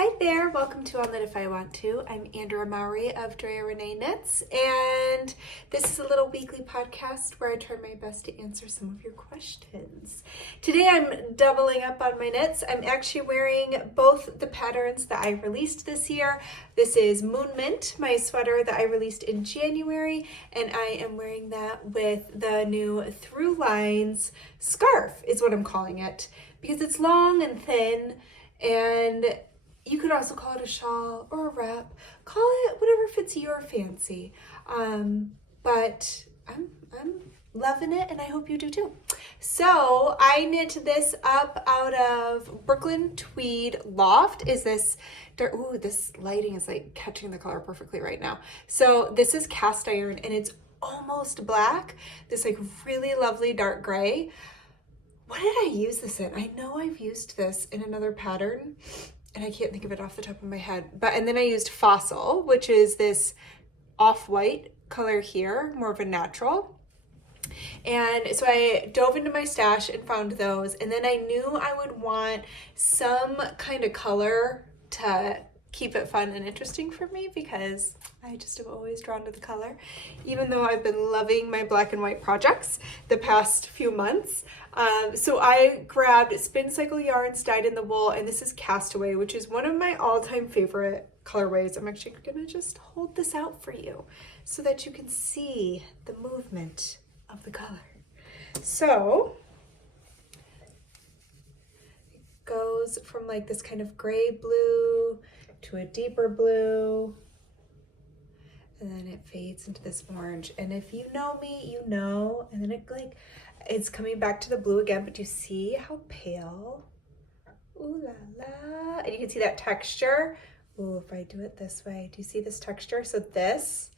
Hi there, welcome to On Knit If I Want To. I'm Andrea Mowry of Drea Renee Knits, and this is a little weekly podcast where I try my best to answer some of your questions. Today I'm doubling up on my knits. I'm actually wearing both the patterns that I released this year. This is Moon Mint, my sweater that I released in January, and I am wearing that with the new Through Lines scarf is what I'm calling it, because it's long and thin, and you could also call it a shawl or a wrap. Call it whatever fits your fancy. But I'm loving it, and I hope you do too. So I knit this up out of Brooklyn Tweed Loft. This lighting is like catching the color perfectly right now. So this is cast iron, and it's almost black. This like really lovely dark gray. What did I use this in? I know I've used this in another pattern, and I can't think of it off the top of my head. And then I used Fossil, which is this off-white color here, more of a natural. And so I dove into my stash and found those. And then I knew I would want some kind of color to keep it fun and interesting for me, because I just am always drawn to the color, even though I've been loving my black and white projects the past few months. So I grabbed Spin Cycle yarns dyed in the wool, and this is Castaway, which is one of my all-time favorite colorways. I'm actually gonna just hold this out for you so that you can see the movement of the color. So it goes from like this kind of gray blue to a deeper blue, and then it fades into this orange. And if you know me, you know, and then it's coming back to the blue again, but you see how pale? Ooh la la. And you can see that texture. Ooh, if I do it this way, do you see this texture? So this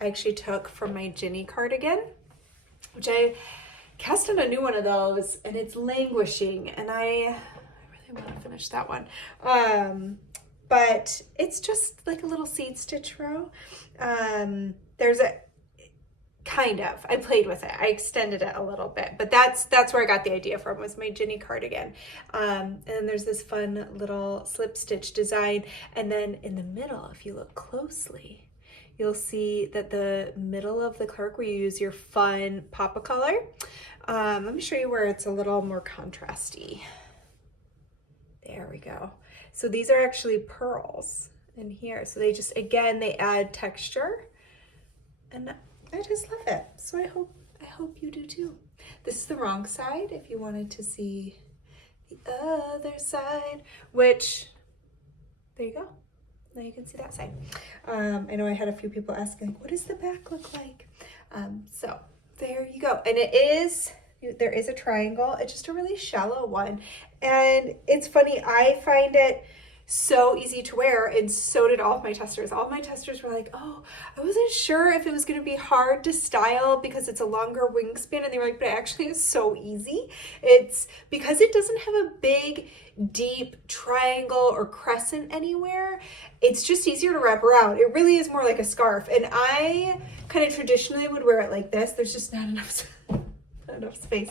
I actually took from my Ginny cardigan, which I cast on a new one of those, and it's languishing, and I really want to finish that one. But it's just like a little seed stitch row. There's a I played with it. I extended it a little bit, but that's where I got the idea from, was my Ginny cardigan. And there's this fun little slip stitch design. And then in the middle, if you look closely, you'll see that the middle of the clerk where you use your fun pop of color. Let me show you where it's a little more contrasty. There we go. So these are actually pearls in here. So they add texture, and I just love it. So I hope you do too. This is the wrong side if you wanted to see the other side, which, there you go. Now you can see that side. I know I had a few people asking, like, what does the back look like? So there you go. And there is a triangle. It's just a really shallow one. And it's funny, I find it so easy to wear, and so did all of my testers. All of my testers were like, oh, I wasn't sure if it was going to be hard to style because it's a longer wingspan, and they were like, but actually it's so easy. It's because it doesn't have a big deep triangle or crescent anywhere. It's just easier to wrap around. It really is more like a scarf, and I kind of traditionally would wear it like this. There's just not enough space.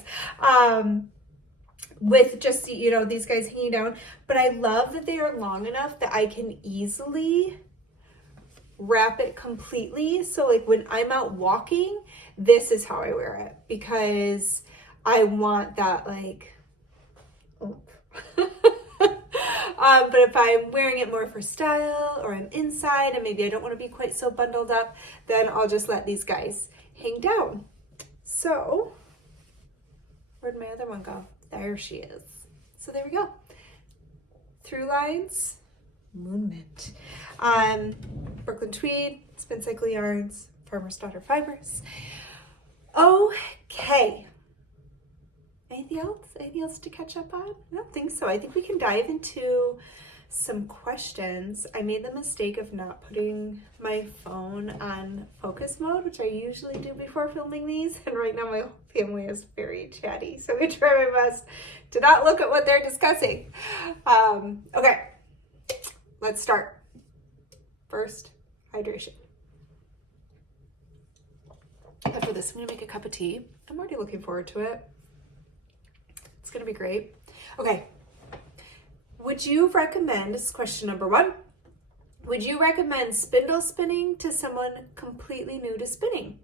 With just, these guys hanging down, but I love that they are long enough that I can easily wrap it completely. So like when I'm out walking, this is how I wear it, because I want that like, oomph. But if I'm wearing it more for style, or I'm inside and maybe I don't want to be quite so bundled up, then I'll just let these guys hang down. So where'd my other one go? There she is. So there we go. Through Lines, Moon Mint. Brooklyn Tweed, Spin Cycle yarns, Farmer's Daughter fibers. Okay. Anything else? Anything else to catch up on? I don't think so. I think we can dive into some questions. I made the mistake of not putting my phone on focus mode, which I usually do before filming these, and right now my whole family is very chatty, so I try my best to not look at what they're discussing. Okay, let's start. First, hydration. After this, I'm gonna make a cup of tea. I'm already looking forward to it. It's gonna be great. Okay, Would you recommend, this is question number 1, would you recommend spindle spinning to someone completely new to spinning?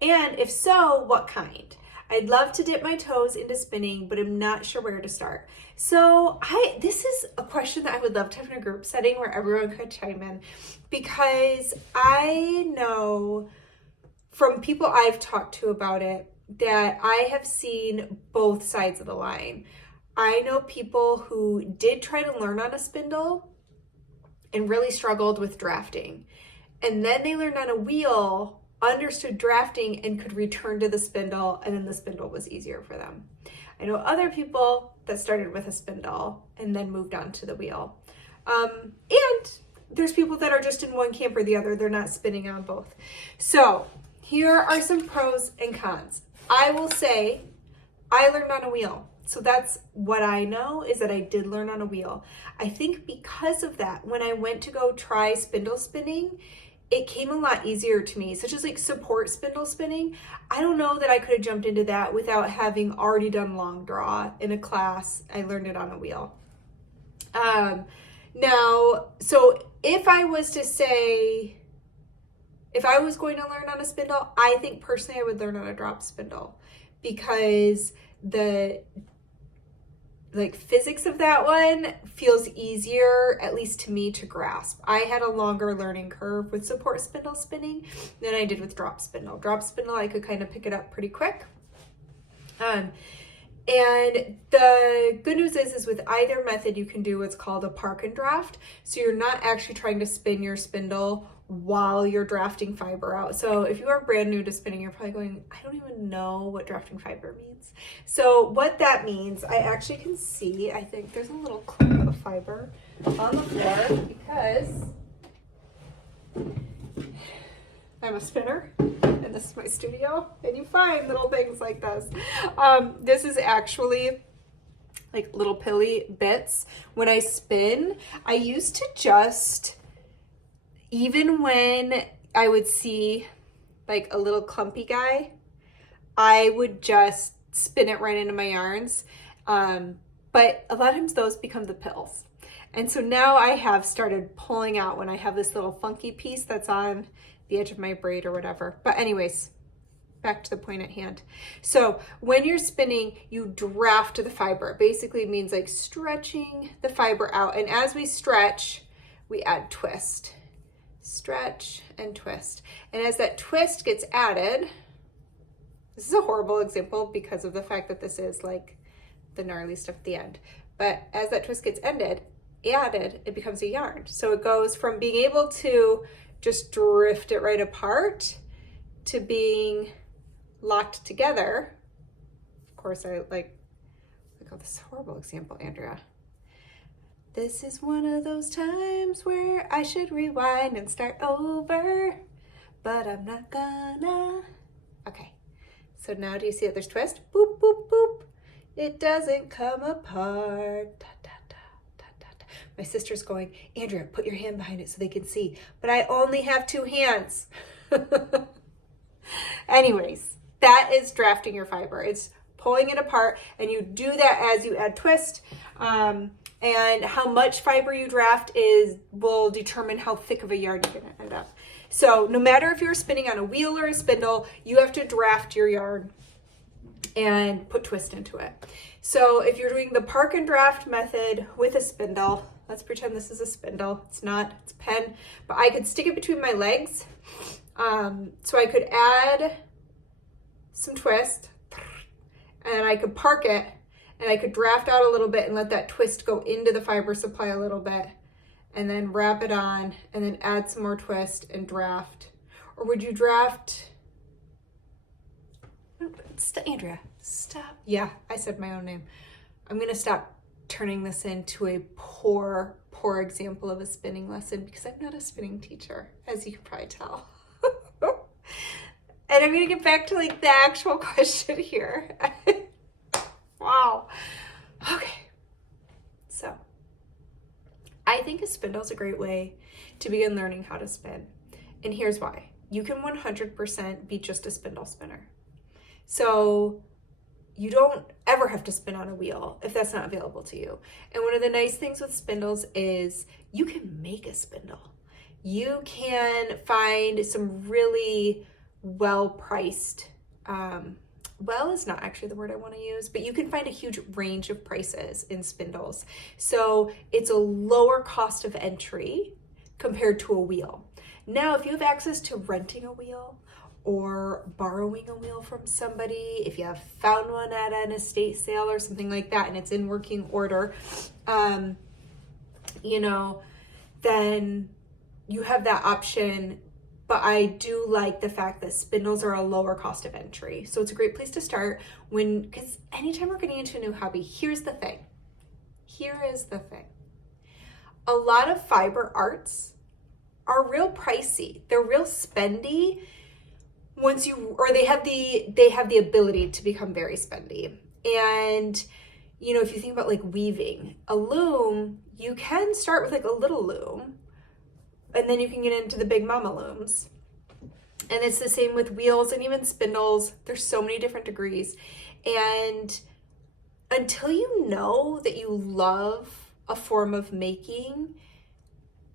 And if so, what kind? I'd love to dip my toes into spinning, but I'm not sure where to start. So this is a question that I would love to have in a group setting where everyone could chime in, because I know from people I've talked to about it that I have seen both sides of the line. I know people who did try to learn on a spindle and really struggled with drafting. And then they learned on a wheel, understood drafting, and could return to the spindle, and then the spindle was easier for them. I know other people that started with a spindle and then moved on to the wheel. And there's people that are just in one camp or the other. They're not spinning on both. So here are some pros and cons. I will say I learned on a wheel. So that's what I know, is that I did learn on a wheel. I think because of that, when I went to go try spindle spinning, it came a lot easier to me, such as like support spindle spinning. I don't know that I could have jumped into that without having already done long draw in a class. I learned it on a wheel. Now, so if I was to say, if I was going to learn on a spindle, I think personally I would learn on a drop spindle, because the physics of that one feels easier, at least to me, to grasp. I had a longer learning curve with support spindle spinning than I did with drop spindle. Drop spindle, I could kind of pick it up pretty quick. And the good news is with either method, you can do what's called a park and draft. So you're not actually trying to spin your spindle while you're drafting fiber out. So if you are brand new to spinning, you're probably going, I don't even know what drafting fiber means. So what that means, I actually can see, I think there's a little clip of fiber on the floor, because I'm a spinner and this is my studio, and you find little things like this. This is actually like little pilly bits. When I spin, I used to just, even when I would see like a little clumpy guy, I would just spin it right into my yarns. But a lot of times those become the pills. And so now I have started pulling out when I have this little funky piece that's on the edge of my braid or whatever. But anyways, back to the point at hand. So when you're spinning, you draft the fiber. It basically means like stretching the fiber out. And as we stretch, we add twist. Stretch and twist. And as that twist gets added, this is a horrible example because of the fact that this is like the gnarly stuff at the end. But as that twist gets added, it becomes a yarn. So it goes from being able to just drift it right apart to being locked together. Of course, I like, oh, this horrible example, Andrea. This is one of those times where I should rewind and start over, but I'm not gonna. Okay, so now do you see that there's twist? Boop, boop, boop. It doesn't come apart. Da, da, da, da, da, da. My sister's going, Andrea, put your hand behind it so they can see, but I only have 2 hands. Anyways, that is drafting your fiber. It's pulling it apart, and you do that as you add twist. And how much fiber you draft will determine how thick of a yarn you're going to end up. So no matter if you're spinning on a wheel or a spindle, you have to draft your yarn and put twist into it. So if you're doing the park and draft method with a spindle, let's pretend this is a spindle. It's not, it's a pen, but I could stick it between my legs. So I could add some twist, and I could park it, and I could draft out a little bit and let that twist go into the fiber supply a little bit, and then wrap it on, and then add some more twist and draft. Or would you draft? Andrea, stop. Yeah, I said my own name. I'm gonna stop turning this into a poor example of a spinning lesson, because I'm not a spinning teacher, as you can probably tell. And I'm gonna get back to like the actual question here. Wow. Okay. So I think a spindle is a great way to begin learning how to spin. And here's why. You can 100% be just a spindle spinner. So you don't ever have to spin on a wheel if that's not available to you. And one of the nice things with spindles is you can make a spindle. You can find some really well-priced, well is not actually the word I want to use, but you can find a huge range of prices in spindles. So it's a lower cost of entry compared to a wheel. Now, if you have access to renting a wheel or borrowing a wheel from somebody, if you have found one at an estate sale or something like that and it's in working order, then you have that option. But I do like the fact that spindles are a lower cost of entry. So it's a great place to start because anytime we're getting into a new hobby, here's the thing. Here is the thing. A lot of fiber arts are real pricey. They're real spendy they have the ability to become very spendy. And if you think about like weaving a loom, you can start with like a little loom and then you can get into the big mama looms. And it's the same with wheels and even spindles. There's so many different degrees. And until you know that you love a form of making,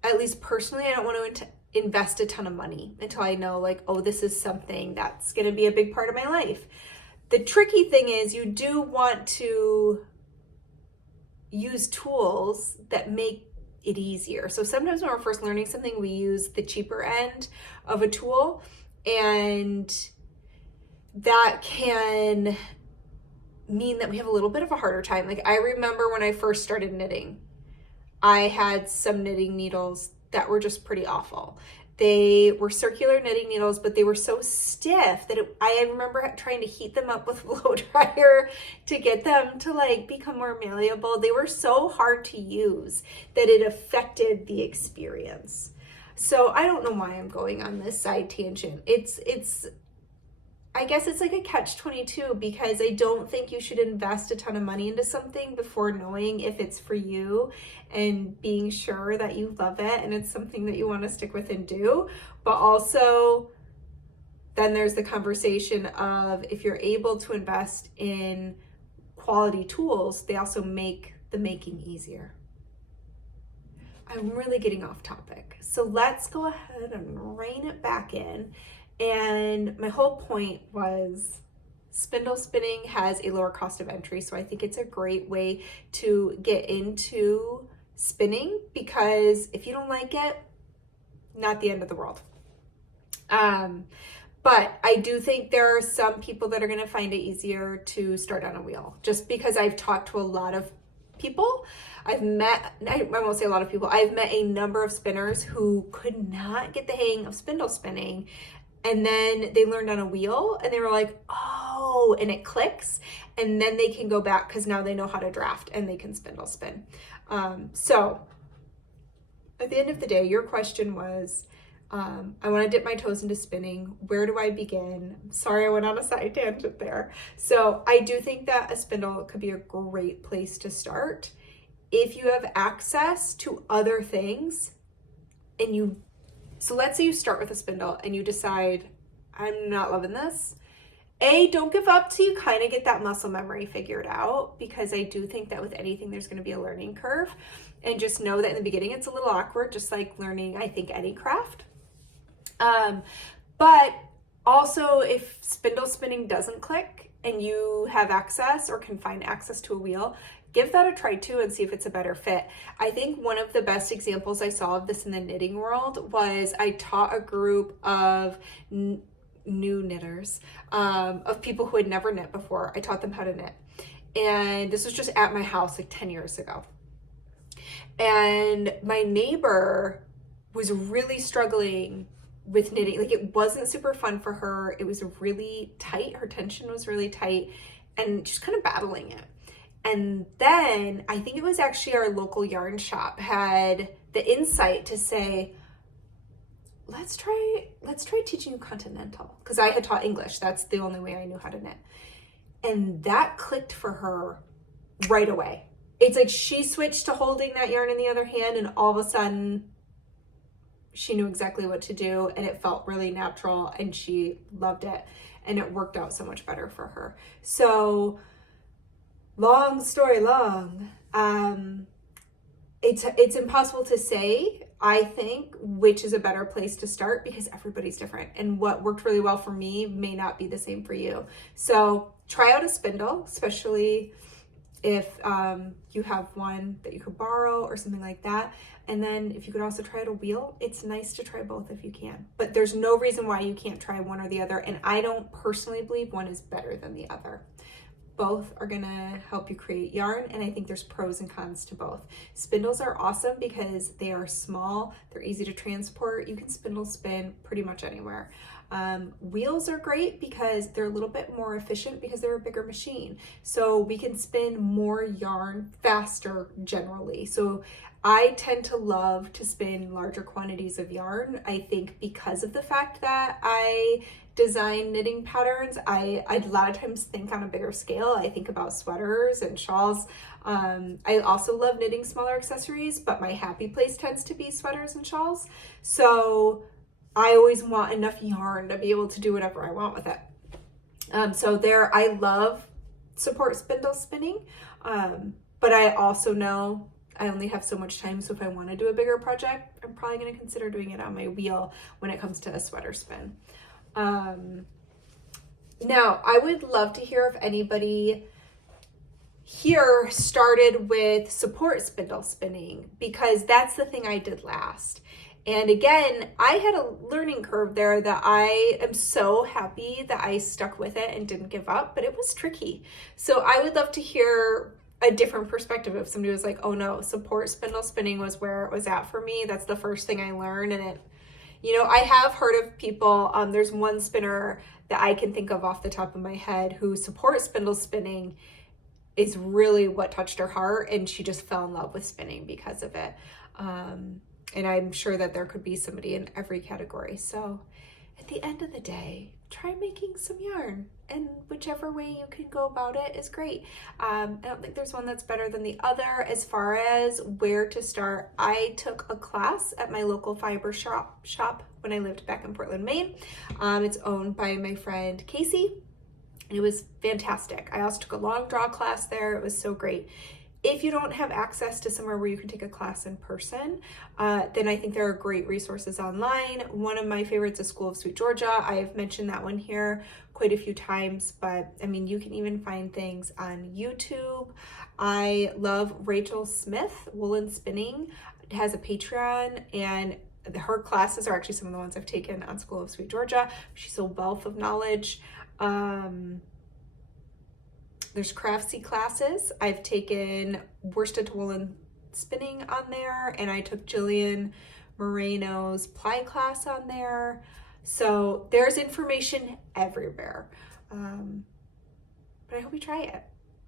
at least personally, I don't want to invest a ton of money until I know like, oh, this is something that's going to be a big part of my life. The tricky thing is you do want to use tools that make it easier. So sometimes when we're first learning something, we use the cheaper end of a tool, and that can mean that we have a little bit of a harder time. Like I remember when I first started knitting, I had some knitting needles that were just pretty awful. They were circular knitting needles, but they were so stiff that I remember trying to heat them up with a blow dryer to get them to like become more malleable. They were so hard to use that it affected the experience. So I don't know why I'm going on this side tangent. I guess it's like a catch-22 because I don't think you should invest a ton of money into something before knowing if it's for you and being sure that you love it and it's something that you want to stick with and do. But also, then there's the conversation of if you're able to invest in quality tools, they also make the making easier. I'm really getting off topic. So let's go ahead and rein it back in. And my whole point was spindle spinning has a lower cost of entry. So I think it's a great way to get into spinning because if you don't like it, not the end of the world. But I do think there are some people that are going to find it easier to start on a wheel just because I've talked to a lot of people. I won't say a lot of people, I've met a number of spinners who could not get the hang of spindle spinning. And then they learned on a wheel and they were like, oh, and it clicks. And then they can go back because now they know how to draft and they can spindle spin. So at the end of the day, your question was, I want to dip my toes into spinning. Where do I begin? Sorry, I went on a side tangent there. So I do think that a spindle could be a great place to start. If you have access to other things so let's say you start with a spindle and you decide, I'm not loving this. Don't give up till you kind of get that muscle memory figured out, because I do think that with anything, there's going to be a learning curve. And just know that in the beginning, it's a little awkward, just like learning, I think, any craft. But also if spindle spinning doesn't click and you have access or can find access to a wheel, give that a try too and see if it's a better fit. I think one of the best examples I saw of this in the knitting world was I taught a group of new knitters, of people who had never knit before. I taught them how to knit. And this was just at my house like 10 years ago. And my neighbor was really struggling with knitting. Like it wasn't super fun for her. It was really tight. Her tension was really tight and just kind of battling it. And then I think it was actually our local yarn shop had the insight to say, let's try teaching you continental, because I had taught English. That's the only way I knew how to knit. And that clicked for her right away. It's like she switched to holding that yarn in the other hand and all of a sudden she knew exactly what to do and it felt really natural and she loved it and it worked out so much better for her. So long story long, it's impossible to say, I think, which is a better place to start because everybody's different. And what worked really well for me may not be the same for you. So try out a spindle, especially if you have one that you could borrow or something like that. And then if you could also try out a wheel, it's nice to try both if you can. But there's no reason why you can't try one or the other. And I don't personally believe one is better than the other. Both are gonna help you create yarn, and I think there's pros and cons to both. Spindles are awesome because they are small, they're easy to transport. You can spindle spin pretty much anywhere. Wheels are great because they're a little bit more efficient because they're a bigger machine. So we can spin more yarn faster generally. So I tend to love to spin larger quantities of yarn. I think because of the fact that I design knitting patterns, I a lot of times think on a bigger scale. I think about sweaters and shawls. I also love knitting smaller accessories, but my happy place tends to be sweaters and shawls. So I always want enough yarn to be able to do whatever I want with it. So there, I love support spindle spinning, but I also know I only have so much time. So if I want to do a bigger project, I'm probably going to consider doing it on my wheel when it comes to a sweater spin. Now, I would love to hear if anybody here started with support spindle spinning, because that's the thing I did last. And again, I had a learning curve there that I am so happy that I stuck with it and didn't give up, but it was tricky. So I would love to hear a different perspective if somebody was like, oh no, support spindle spinning was where it was at for me. That's the first thing I learned, and it, you know, I have heard of people, there's one spinner that I can think of off the top of my head who support spindle spinning is really what touched her heart, and she just fell in love with spinning because of it. And I'm sure that there could be somebody in every category. So at the end of the day, try making some yarn, and whichever way you can go about it is great. I don't think there's one that's better than the other. As far as where to start, I took a class at my local fiber shop when I lived back in Portland, Maine. It's owned by my friend Casey, and it was fantastic. I also took a long draw class there. It was so great. If you don't have access to somewhere where you can take a class in person, then I think there are great resources online. One of my favorites is School of Sweet Georgia. I have mentioned that one here quite a few times, but I mean, you can even find things on YouTube. I love Rachel Smith, Woolen Spinning, has a Patreon, and her classes are actually some of the ones I've taken on School of Sweet Georgia. She's a wealth of knowledge. There's craftsy classes. I've taken worsted to woolen spinning on there, and I took Jillian Moreno's ply class on there. So there's information everywhere. But I hope you try it.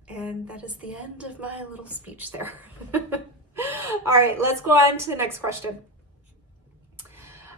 And that is the end of my little speech there. All right, let's go on to the next question.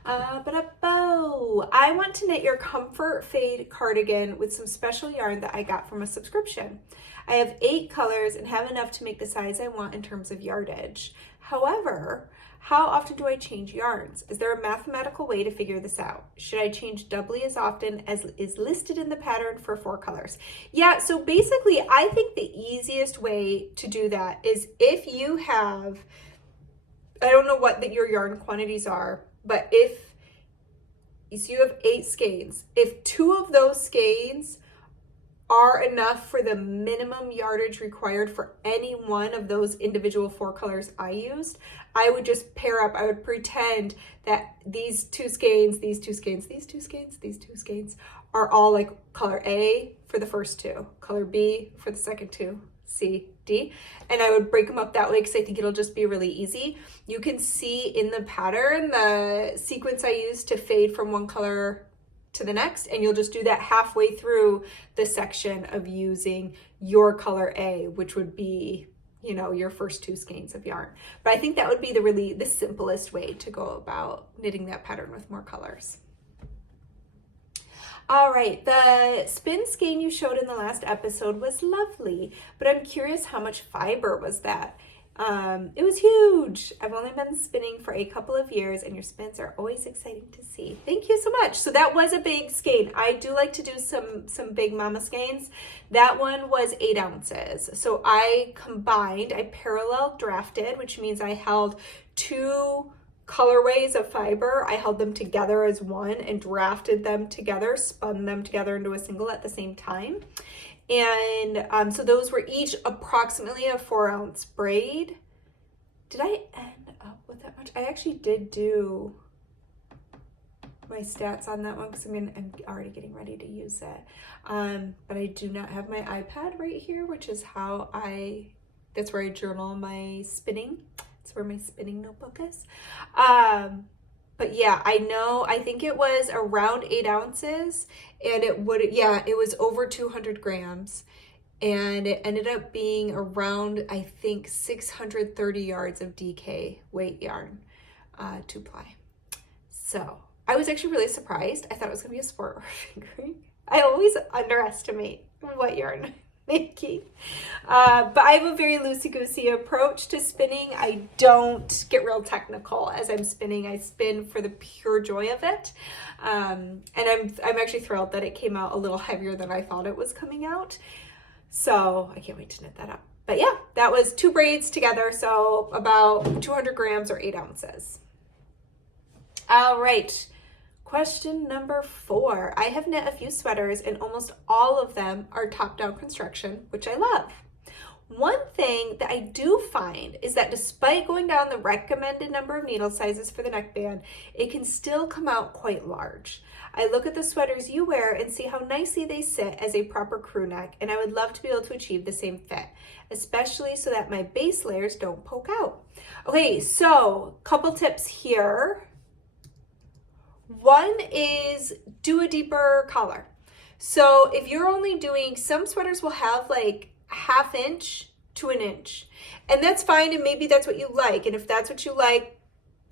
I want to knit your comfort fade cardigan with some special yarn that I got from a subscription. I have 8 colors and have enough to make the size I want in terms of yardage. However, how often do I change yarns? Is there a mathematical way to figure this out? Should I change doubly as often as is listed in the pattern for 4 colors? Yeah, so basically I think the easiest way to do that is if you have, I don't know what your yarn quantities are, but if you have 8 skeins, if 2 of those skeins are enough for the minimum yardage required for any one of those individual 4 colors I used, I would just pair up. I would pretend that these 2 skeins, these 2 skeins, these 2 skeins, these 2 skeins are all like color A for the first 2, color B for the second 2, C, D, and I would break them up that way because I think it'll just be really easy. You can see in the pattern the sequence I used to fade from one color to the next, and you'll just do that halfway through the section of using your color A, which would be, you know, your first 2 skeins of yarn. But I think that would be the simplest way to go about knitting that pattern with more colors. All right, the spin skein you showed in the last episode was lovely, but I'm curious how much fiber was that? It was huge. I've only been spinning for a couple of years, and your spins are always exciting to see. Thank you so much. So that was a big skein. I do like to do some big mama skeins. That one was 8 ounces. So I parallel drafted, which means I held 2 colorways of fiber. I held them together as one and drafted them together, spun them together into a single at the same time. And so those were each approximately a 4-ounce braid. Did I end up with that much? I actually did do my stats on that one because I'm already getting ready to use it. But I do not have my iPad right here, which is that's where I journal my spinning. That's where my spinning notebook is. But yeah, I think it was around 8 ounces, and it was over 200 grams, and it ended up being around, I think, 630 yards of DK weight yarn, 2-ply. So I was actually really surprised. I thought it was gonna be a sport or fingering. I always underestimate what yarn making. But I have a very loosey-goosey approach to spinning. I don't get real technical as I'm spinning. I spin for the pure joy of it. And I'm actually thrilled that it came out a little heavier than I thought it was coming out. So I can't wait to knit that up. But yeah, that was 2 braids together, so about 200 grams or 8 ounces. All right. Question number 4. I have knit a few sweaters and almost all of them are top-down construction, which I love. One thing that I do find is that despite going down the recommended number of needle sizes for the neckband, it can still come out quite large. I look at the sweaters you wear and see how nicely they sit as a proper crew neck, and I would love to be able to achieve the same fit, especially so that my base layers don't poke out. Okay, so couple tips here. One is do a deeper collar. So if you're only doing, some sweaters will have like 1/2 inch to 1 inch, and that's fine, and maybe that's what you like. And if that's what you like,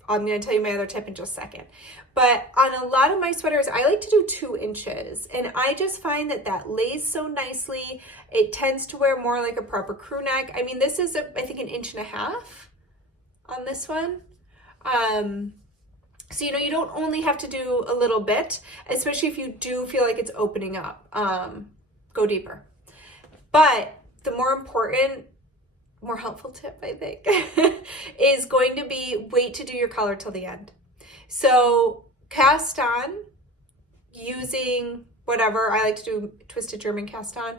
I'm going to tell you my other tip in just a second. But on a lot of my sweaters, I like to do 2 inches, and I just find that lays so nicely. It tends to wear more like a proper crew neck. I mean, this is I think 1.5 inches on this one. So, you don't only have to do a little bit, especially if you do feel like it's opening up. Go deeper. But the more important, more helpful tip, I think, is going to be wait to do your collar till the end. So cast on using whatever, I like to do twisted German cast on,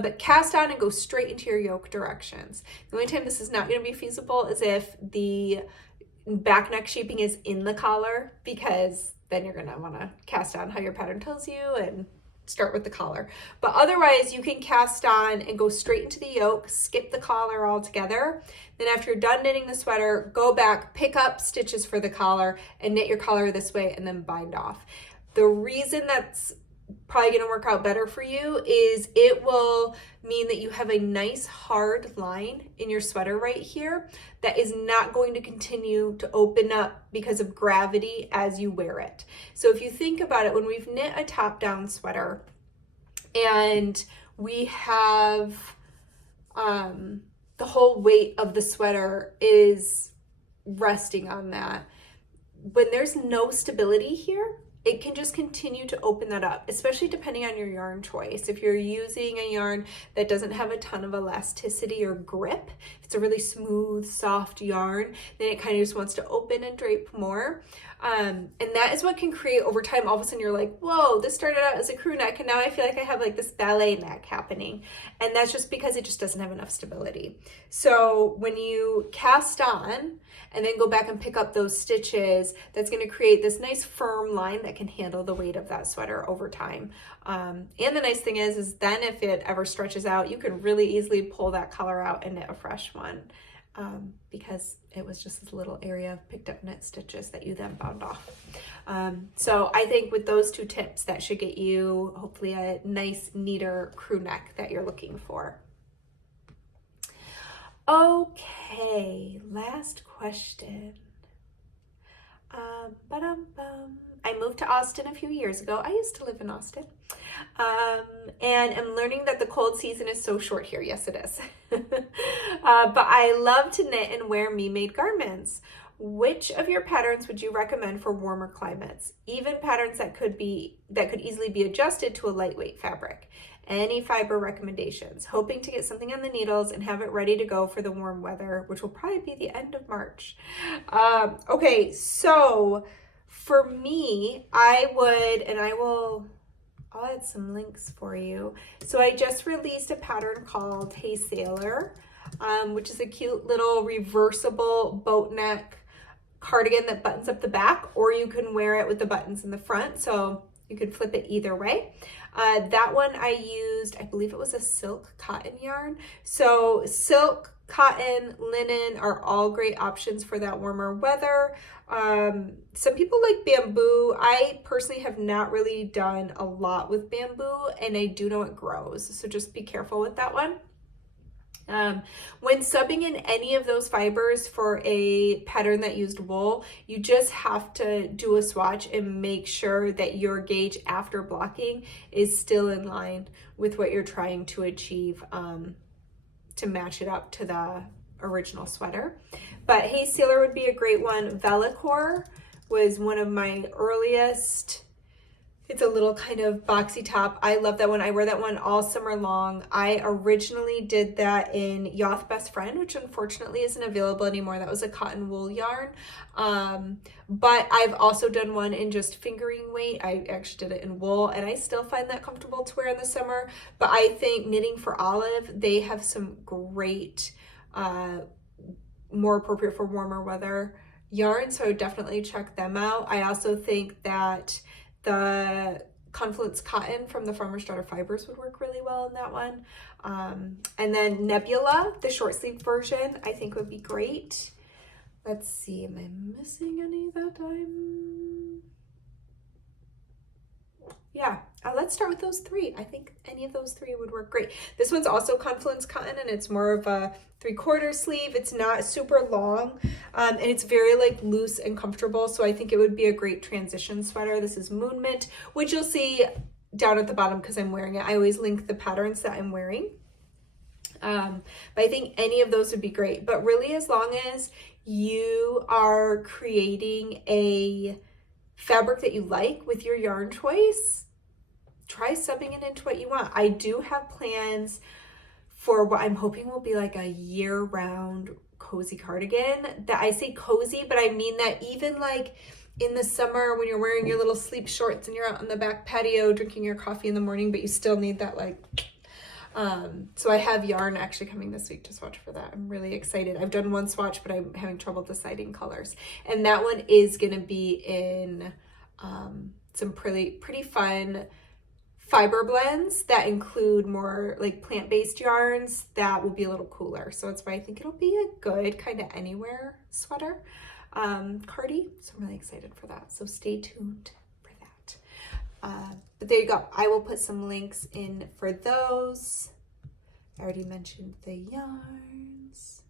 but cast on and go straight into your yoke directions. The only time this is not going to be feasible is if the back neck shaping is in the collar, because then you're going to want to cast on how your pattern tells you and start with the collar. But otherwise, you can cast on and go straight into the yoke, skip the collar altogether. Then after you're done knitting the sweater, go back, pick up stitches for the collar and knit your collar this way and then bind off. The reason that's probably going to work out better for you is it will mean that you have a nice hard line in your sweater right here that is not going to continue to open up because of gravity as you wear it. So if you think about it, when we've knit a top-down sweater and we have the whole weight of the sweater is resting on that, when there's no stability here, it can just continue to open that up, especially depending on your yarn choice. If you're using a yarn that doesn't have a ton of elasticity or grip, if it's a really smooth, soft yarn, then it kind of just wants to open and drape more. And that is what can create over time. All of a sudden you're like, whoa, this started out as a crew neck and now I feel like I have like this ballet neck happening. And that's just because it just doesn't have enough stability. So when you cast on and then go back and pick up those stitches, that's going to create this nice firm line that can handle the weight of that sweater over time. And the nice thing is then if it ever stretches out, you can really easily pull that color out and knit a fresh one, because it was just this little area of picked up knit stitches that you then bound off. So I think with those 2 tips, that should get you hopefully a nice, neater crew neck that you're looking for. Okay, last question. I'm moved to Austin a few years ago. I used to live in Austin. And I'm learning that the cold season is so short here. Yes, it is. But I love to knit and wear me-made garments. Which of your patterns would you recommend for warmer climates? Even patterns that could easily be adjusted to a lightweight fabric. Any fiber recommendations? Hoping to get something on the needles and have it ready to go for the warm weather, which will probably be the end of March. Okay, so for me, I'll add some links for you. So I just released a pattern called Hey Sailor, which is a cute little reversible boat neck cardigan that buttons up the back, or you can wear it with the buttons in the front. So you could flip it either way. That one I used, I believe it was a silk cotton yarn. So silk, cotton, linen are all great options for that warmer weather. Some people like bamboo. I personally have not really done a lot with bamboo, and I do know it grows. So just be careful with that one. When subbing in any of those fibers for a pattern that used wool, you just have to do a swatch and make sure that your gauge after blocking is still in line with what you're trying to achieve, to match it up to the original sweater. But Hey Sailor would be a great one. Vellicore was one of my earliest. It's a little kind of boxy top. I love that one. I wear that one all summer long. I originally did that in Yoth Best Friend, which unfortunately isn't available anymore. That was a cotton wool yarn. But I've also done one in just fingering weight. I actually did it in wool, and I still find that comfortable to wear in the summer. But I think Knitting for Olive, they have some great, more appropriate for warmer weather yarn. So I would definitely check them out. I also think that the Confluence Cotton from the Farmer's Daughter Fibers would work really well in that one. And then Nebula, the short sleeve version, I think would be great. Let's see, am I missing any that time? Yeah, let's start with those three. I think any of those three would work great. This one's also Confluence Cotton, and it's more of a 3/4 sleeve. It's not super long, and it's very like loose and comfortable. So I think it would be a great transition sweater. This is Moon Mint, which you'll see down at the bottom because I'm wearing it. I always link the patterns that I'm wearing. But I think any of those would be great. But really, as long as you are creating a fabric that you like with your yarn choice, try subbing it into what you want. I do have plans for what I'm hoping will be like a year-round cozy cardigan. That I say cozy, but I mean that even like in the summer when you're wearing your little sleep shorts and you're out on the back patio drinking your coffee in the morning, but you still need that like, so I have yarn actually coming this week to swatch for that. I'm really excited. I've done one swatch, but I'm having trouble deciding colors. And that one is going to be in some pretty fun fiber blends that include more like plant-based yarns that will be a little cooler. So that's why I think it'll be a good kind of anywhere sweater cardi. So I'm really excited for that. So stay tuned for that. But there you go. I will put some links in for those. I already mentioned the yarns.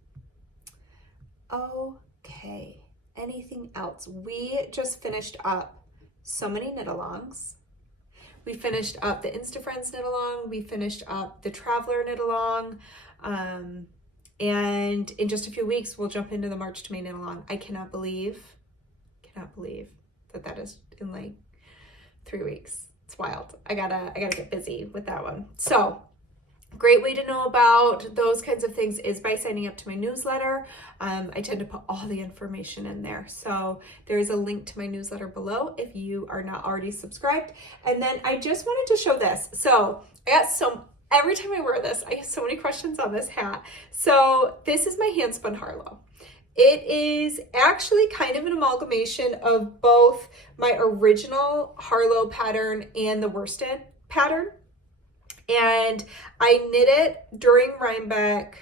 Okay. Anything else? We just finished up so many knit-alongs. We finished up the InstaFriends knit-along. We finished up the Traveler knit-along. And in just a few weeks, we'll jump into the March to May knit-along. I cannot believe that is in like 3 weeks. It's wild. I gotta get busy with that one. So great way to know about those kinds of things is by signing up to my newsletter. I tend to put all the information in there. So there's a link to my newsletter below if you are not already subscribed. And then I just wanted to show this. So every time I wear this, I have so many questions on this hat. So this is my hand-spun Harlow. It is actually kind of an amalgamation of both my original Harlow pattern and the worsted pattern. And I knit it during Rhinebeck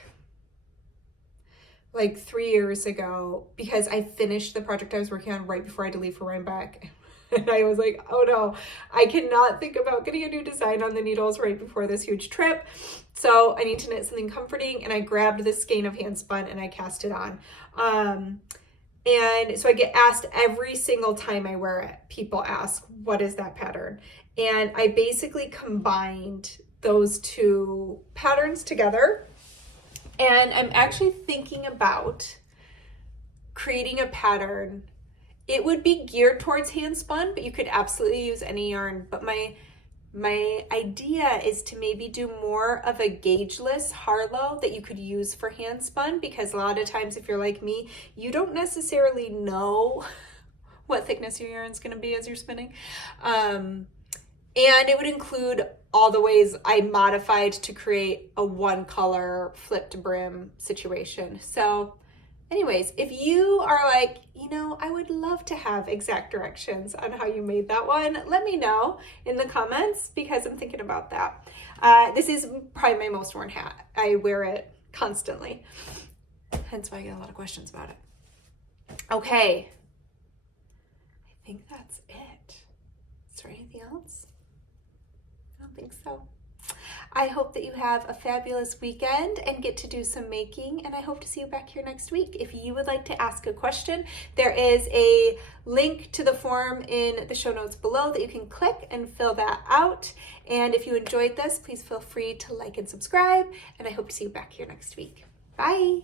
like 3 years ago because I finished the project I was working on right before I had to leave for Rhinebeck. And I was like, oh no, I cannot think about getting a new design on the needles right before this huge trip. So I need to knit something comforting. And I grabbed this skein of hand spun and I cast it on. And so I get asked every single time I wear it. People ask, what is that pattern? And I basically combined those two patterns together. And I'm actually thinking about creating a pattern. It would be geared towards hand spun, but you could absolutely use any yarn. But my idea is to maybe do more of a gaugeless Harlow that you could use for hand spun, because a lot of times if you're like me, you don't necessarily know what thickness your yarn's going to be as you're spinning. And it would include all the ways I modified to create a one color flipped brim situation. So anyways, if you are like, I would love to have exact directions on how you made that one, let me know in the comments, because I'm thinking about that. This is probably my most worn hat. I wear it constantly. Hence why I get a lot of questions about it. Okay. I think that's it. Is there anything else? I don't think so. I hope that you have a fabulous weekend and get to do some making, and I hope to see you back here next week. If you would like to ask a question, there is a link to the form in the show notes below that you can click and fill that out. And if you enjoyed this, please feel free to like and subscribe, and I hope to see you back here next week. Bye!